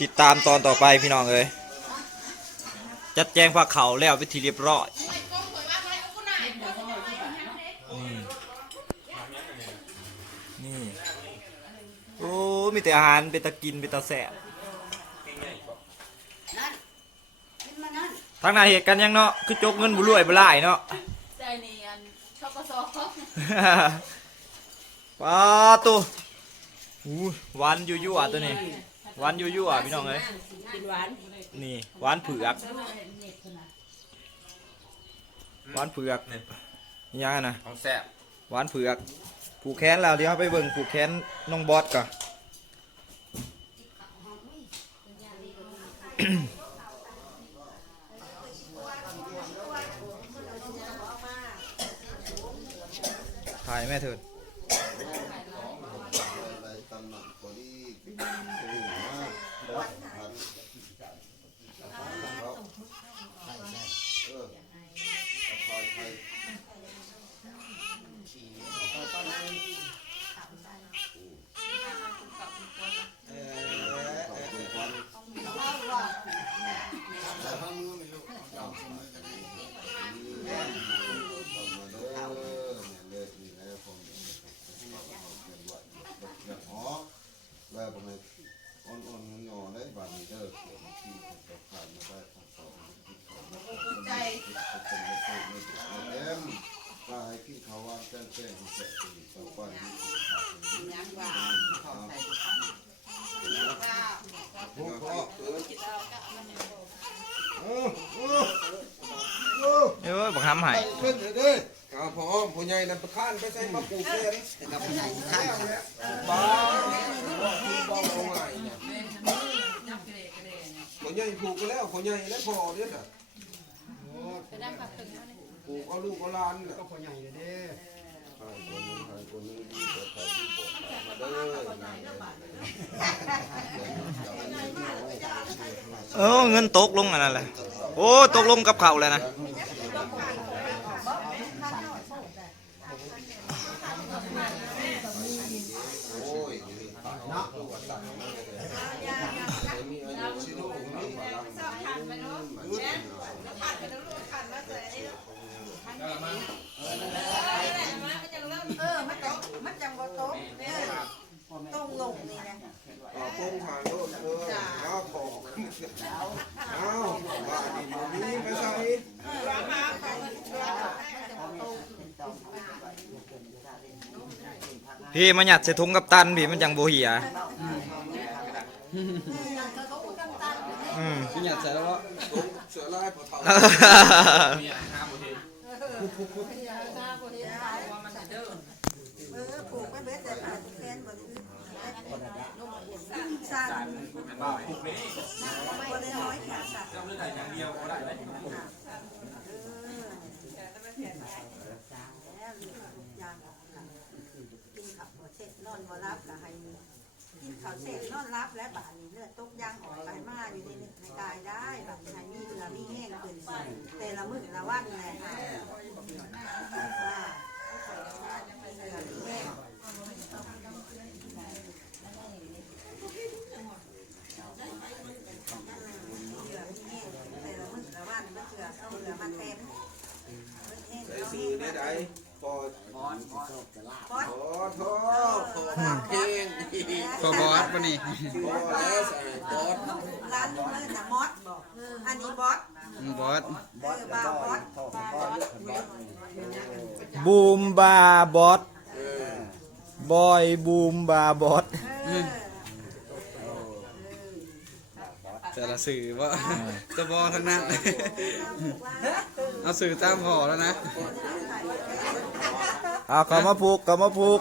ติดตามตอนต่อไปพี่น้องเอ้ยจัดแจงผักเขาแล้วไปนทีเรียบร้อยนี่นี่ โอ้ มีแต่อาหารเป็นตะกินเป็นตะแสบนั่นขึ้นมานั่นทางนาเหตุกันยังเนาะคือจกเงินบุรวยบุหลายเนาะใจเนียนชอบกระซอว้าตัวหวานยั่ยั่วๆตัวนี้ หวานยั่วยั่วๆพี่น้องเอ้ยกินหวานนี่หวานเผือกหวานเผือกนี่ยังไงนะของแซ่บหวานเผือก ผูกแขนแล้วเดี๋ยวเราไปเบิ่งผูกแขนน้องบอสก่อนถ่ายแม่เถิด อะไรตำหนักคนที่ถึงว่าบอสพันเขาเออคอยไทยขอบคุณควันเออเนี่ยเลยนี่แล้วผมอ๋อแล้วผมอ่อนอ่อนงอได้บามีเด้อเขียนที่ผมจะผ่านมาได้ทั้งสองใจเป็นไม่เป็นไม่ถึงไม่เต็มก็ให้ขี้เขาว่าแจ้งแจ้งเสร็จต่อไปนี่ขาดยังว่าขอใส่พวกพ่อเออเออเออเออ เอ้ยบักห้ำหายขึ้นเถอะเด้อครับพ่อผู้ใหญ่นำประทานไปใส่มาปลูกเส้นกับผู้ใหญ่ข้างบ้าบ้าเอาไงผู้ใหญ่ปลูกไปแล้วผู้ใหญ่แล้วพอเด้อน่ะปลูกเอาลูกเอาหลานน่ะก็ผู้ใหญ่เลยเด้อ คนนึงคนนึงดีกว่าใครที่บอกมาเด้อนั่นเออเงินตกลงอันนั้นแหละโอ้ตกลงกับเขาแล้วนะโอ้ยนะมีอายุชิโน่มีพลังเออมันโต๊ะมัน จังบ่โต๊ะเออต้องลงนี่นะอ่าปงหางโลดเออเอาขอเอาบ้าดีบ่มีไปใส่พี่มาหยัดใส่ถุงกับตันพี่มันจังโบเหียอืมพี่อยากใส่แล้วว่าเสือลายปะเทา เออผูกไว้ เบ็ดแต่ขาดแขนบ่ได้สั่นบ่ได้น้อยค่ะสั่นกินข้าวบ่เสร็จนอนบ่รับก็ให้กินข้าวเสร็จนอนรับและบาดนี้เลือดตกยางออกไปมาอยู่ในในกายได้บาดให้มีเหือมีแห้งขึ้นแต่ละมื้อละวันแหละค่ะว่า แต่ละมื้อละวันมันเชื่อเอาเหลือมาเต็ม ใส่สีได้ไดพอ ป๊อดขอโทษขอเพลงพอบอสปะนี่พอแล้วใส่บอสร้านเลยนะมอสบอกอันนี้บอสบอส เออบาบอสบอสบูมบาบอสบอยบูมบาบอสเออแต่ละสื่อว่าจะบอทั้งนั้น เอาสื่อตามพอแล้วนะ เอาเขามาผูกเขามาผูก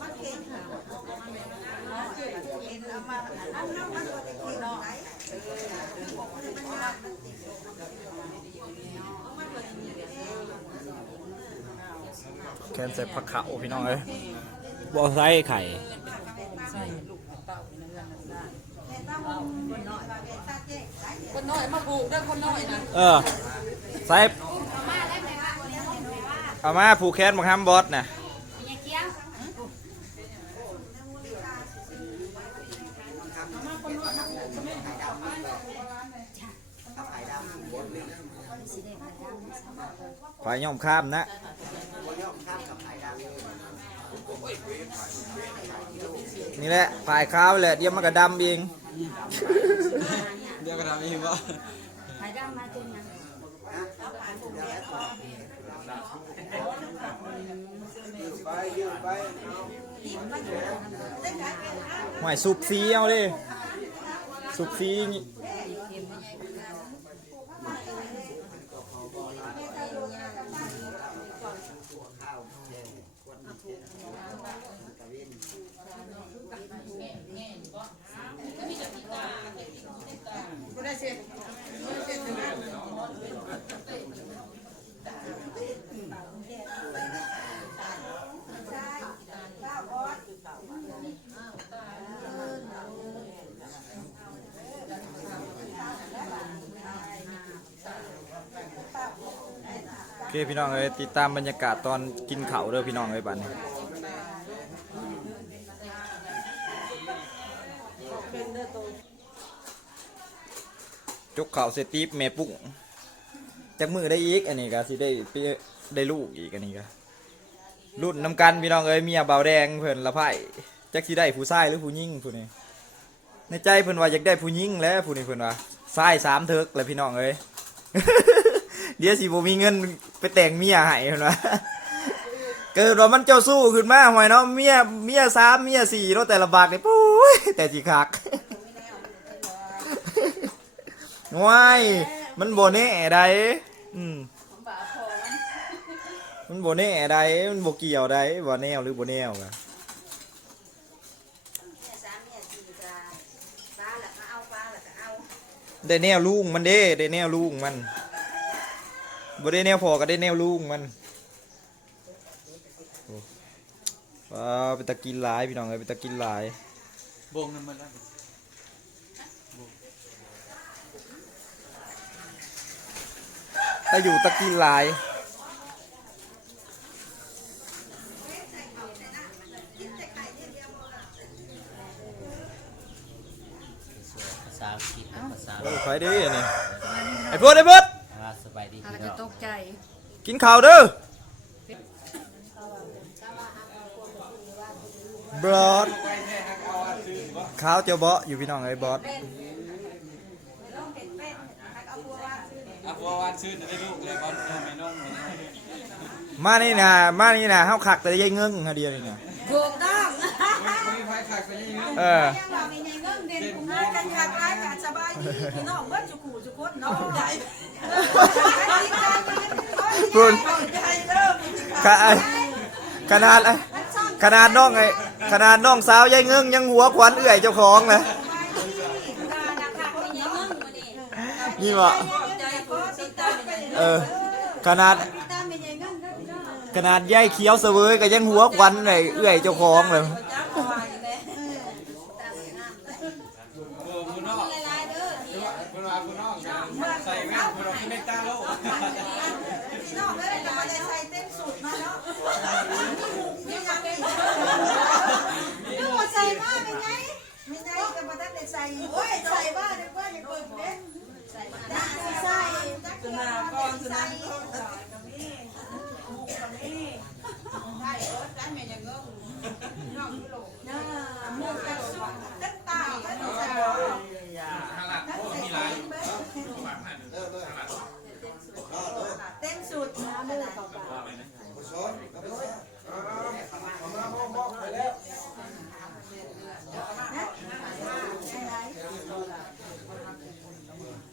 มันเก่ง มาอันนั้นมันก็จะกินไหนมันยากมันติดมันก็จะมีเอง แคนใส่ผักขาวพี่น้องเอ้ยบ่ใส่ไข่แต่ถ้ามันคนน้อยแต่ถ้าเจ๊ขายเดี๋ยวคนน้อยมาปลูกเด้อคนน้อยนะเออใส่เอามาผูกแขนบังคับบอสน่ะฝ่ายย่อมข้ามนะ นี่แหละฝ่ายขาวแหละเดี๋ยวมันก็ดำเองเดี๋ยวก็ทำอีกบ่หอยสุบซีเอาดิสุบซี คพี่น้องเอ้ยติดตามบรรยากาศตอนกินเขาเด้อพี่น้องเอ้ยบัดนี้จกข้าวเสตีบแม่ปุ้งจักมือได้อีกอันนี้ก็สิได้ได้ลูกอีกอันนี้ก็รุ่นน้ำกันพี่น้องเอ้ยเมียเบาแดงเพิ่นละไพ่จักสิได้ผู้ชายหรือผู้หญิงผู้นี้ในใจเพิ่นว่าอยากได้ผู้หญิงแล้วผู้นี้เพิ่นว่าชายสามเถิกแหละพี่น้องเอ้ย เดี๋ยวสิบ่มีเงินไปแต่งเมียให้เห็นว่าเกิดว่ามันเจ้าสู้ขึ้นมาหอยเนาะเมียเมียสามเมียสี่เนาะแต่ละบาทนี่ปุ้ยแต่สิคักว้ายมันบ่แน่ใดอืมของบ่าพอมันมันบ่แน่ใดมันบ่เกี่ยวใดบ่แนวหรือบ่แนวกะเนี่ยสามเนี่ยสี่กาปลาแหละมาเอาปลาแหละก็เอาได้แนวลุงมันเด้ได้แนวลุงมัน บ่ได้แนวพอก็ได้แนวลุงมันโอ้ว้าวเป็นตะกินหลายพี่น้องเอ้ยเป็นตะกินหลายบงกันหมดแล้วถ้าอยู่ตะกินหลายภาษาอังกฤษกับภาษาโอ้ใครเด้นี่ไอ้พวดไอ้พวดว่าส บายดีอาจพี่จะน้อง ตกใจกินข้าวเด้อบอสข้าวเจ้าเบาะอยู่พี่น้องไอ้บอสอะพอวานซื้อจะได้ลูกเลยบอลเออไม่น้องไม่น้องมานี่นะมานี่นะเฮาขักแต่ยายเงิ้งหาเดียวนี่นะถูกต้องไม่มีไฟขัดไปยังไงเออยังว่ามีไงเงินเด่นกูมากันขาดร้ายขาดสบายดีพี่น้องเบิ้ลจุกูจุกคนน้องใจ คุณขนาดขนาดขนาดน้องไอ้ขนาดน้องสาวยายเงิ้งยังหัวขวัญเอื่อยเจ้าของเลยนี่วะใจก็ติดตามไปเออขนาดตามไปยังเงินก็พี่น้องขนาดยายเขียวเสวยก็ยังหัวขวัญเลยเอื่อยเจ้าของเลย เออคุณนอกคุณว่าคุณนอกกัน ใส่แว่นคุณไม่กล้าโลกนองเอ้ยจะมาได้ใส่เต็มสูตรมาเนาะนี่ยังไม่ดูว่าใส่มาเป็นไงไม่ไงก็มาตั้งแต่ใส่โอ้ยใส่มาเดี๋ยวว่าจะเปิดเด้ใส่มาใส่สุนาก้อนสุนาก้อนกับนี่มุกกับนี่ได้เออได้แม่ยังเงินน้องยุโรปเนาะมุกกับสุกตั้งตาตั้งใส่ตั้งใส่เต็มสูตรนะเด้อเปล่า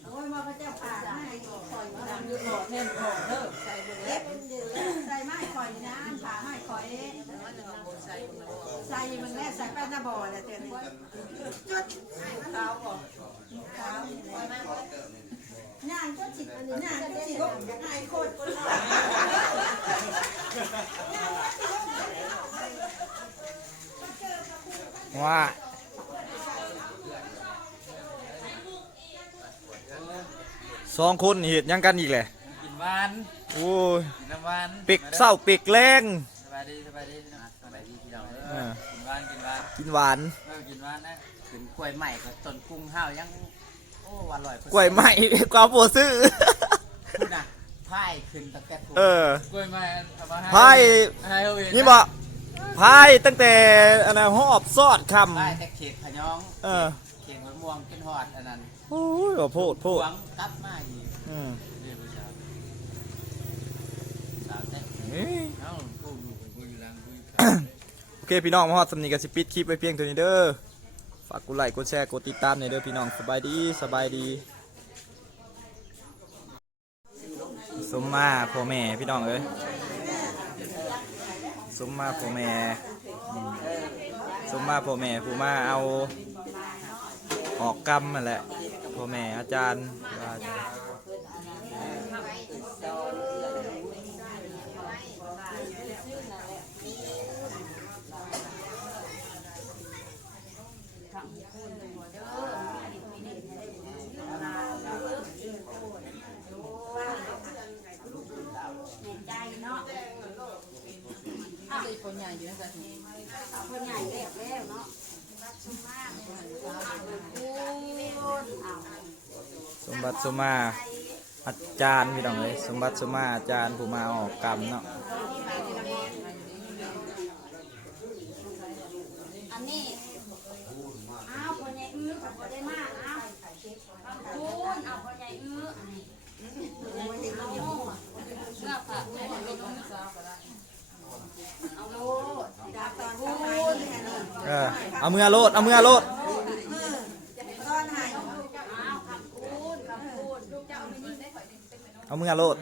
โอ้ยมาพระเจ้าป่าให้คอยมาดำยุโรปเนี่ยเด้อใส่เล็บใส่ไม้คอยนะผ่าไม้คอยใส่มึงแม่ใส่แป้นหน้าบ่อแล้วเตือนนี่จุดขาวบ่ขาวย่างจุดสิอันนี้ย่างจุดสิก็ไอ้โคตรคนละว่าสองคนเห็ดหยังกันอีกแหละกินหวานโอ้ยกินน้ำหวานปิกเศร้าปิกแรงสบายดีสบายดี นะสบายดีพี่น้องเอเอออกินหวานกินหวานกินหวานเออกินหวานนะขึ้นกล้วยใหม่ก็ต้นกุ้งห้าวยังโอ้หวานอร่อยกล้วยใหม่กว่าปวดซื้อพูดนะพายขึ้นตะแกรงเออกล้วยใหม่เอามาให้พายให้เอาเองนี่บอกพายตั้งแต่อันนั้นหอบซอดคพายแต่เค้กขยองำเออเค้กมะม่วงกินหอดอันนั้นโอ้ยว่าโพดโพหดวงกลับมาอีกอืมเรียนผู้ชายสาวเต้เอ้ยเอ้ากูอยู่กูอยู่หลังกูอยู่ โอเคพี่น้องมาฮอดสำนีกับสิปิดคลิปไปเพียงเท่านี้เด้อฝากกดไลค์กดแชร์กดติดตามในเด้อพี่น้องสบายดีสบายดีสมมาพ่อแม่พี่น้องเอ้ยสมมาพ่อแม่อืมสมมาพ่อแม่ผู้มาเอาออกกรรมนั่นแหละพ่อแม่อาจารย์ว่า ใจเนาะ อ้าวไอ้คนใหญ่อยู่นะจ๊ะคนใหญ่แล้วแล้วเนาะสมบัติสมมาอาจารย์พี่น้องเลยสมบัติสมมาอาจารย์ผู้มาออกกรรมเนาะ อันนี้อ้าวคนใหญ่อื้อกับคนได้มากอ้าวคุณเอาคนใหญ่อื้อ เสื้อผ้าไม่ได้ลงน้ำสาวก็ได้ เอาโลดดาตอนคุณ เออเอามือโลดเอามือโลดตอนไหนเอามือโลด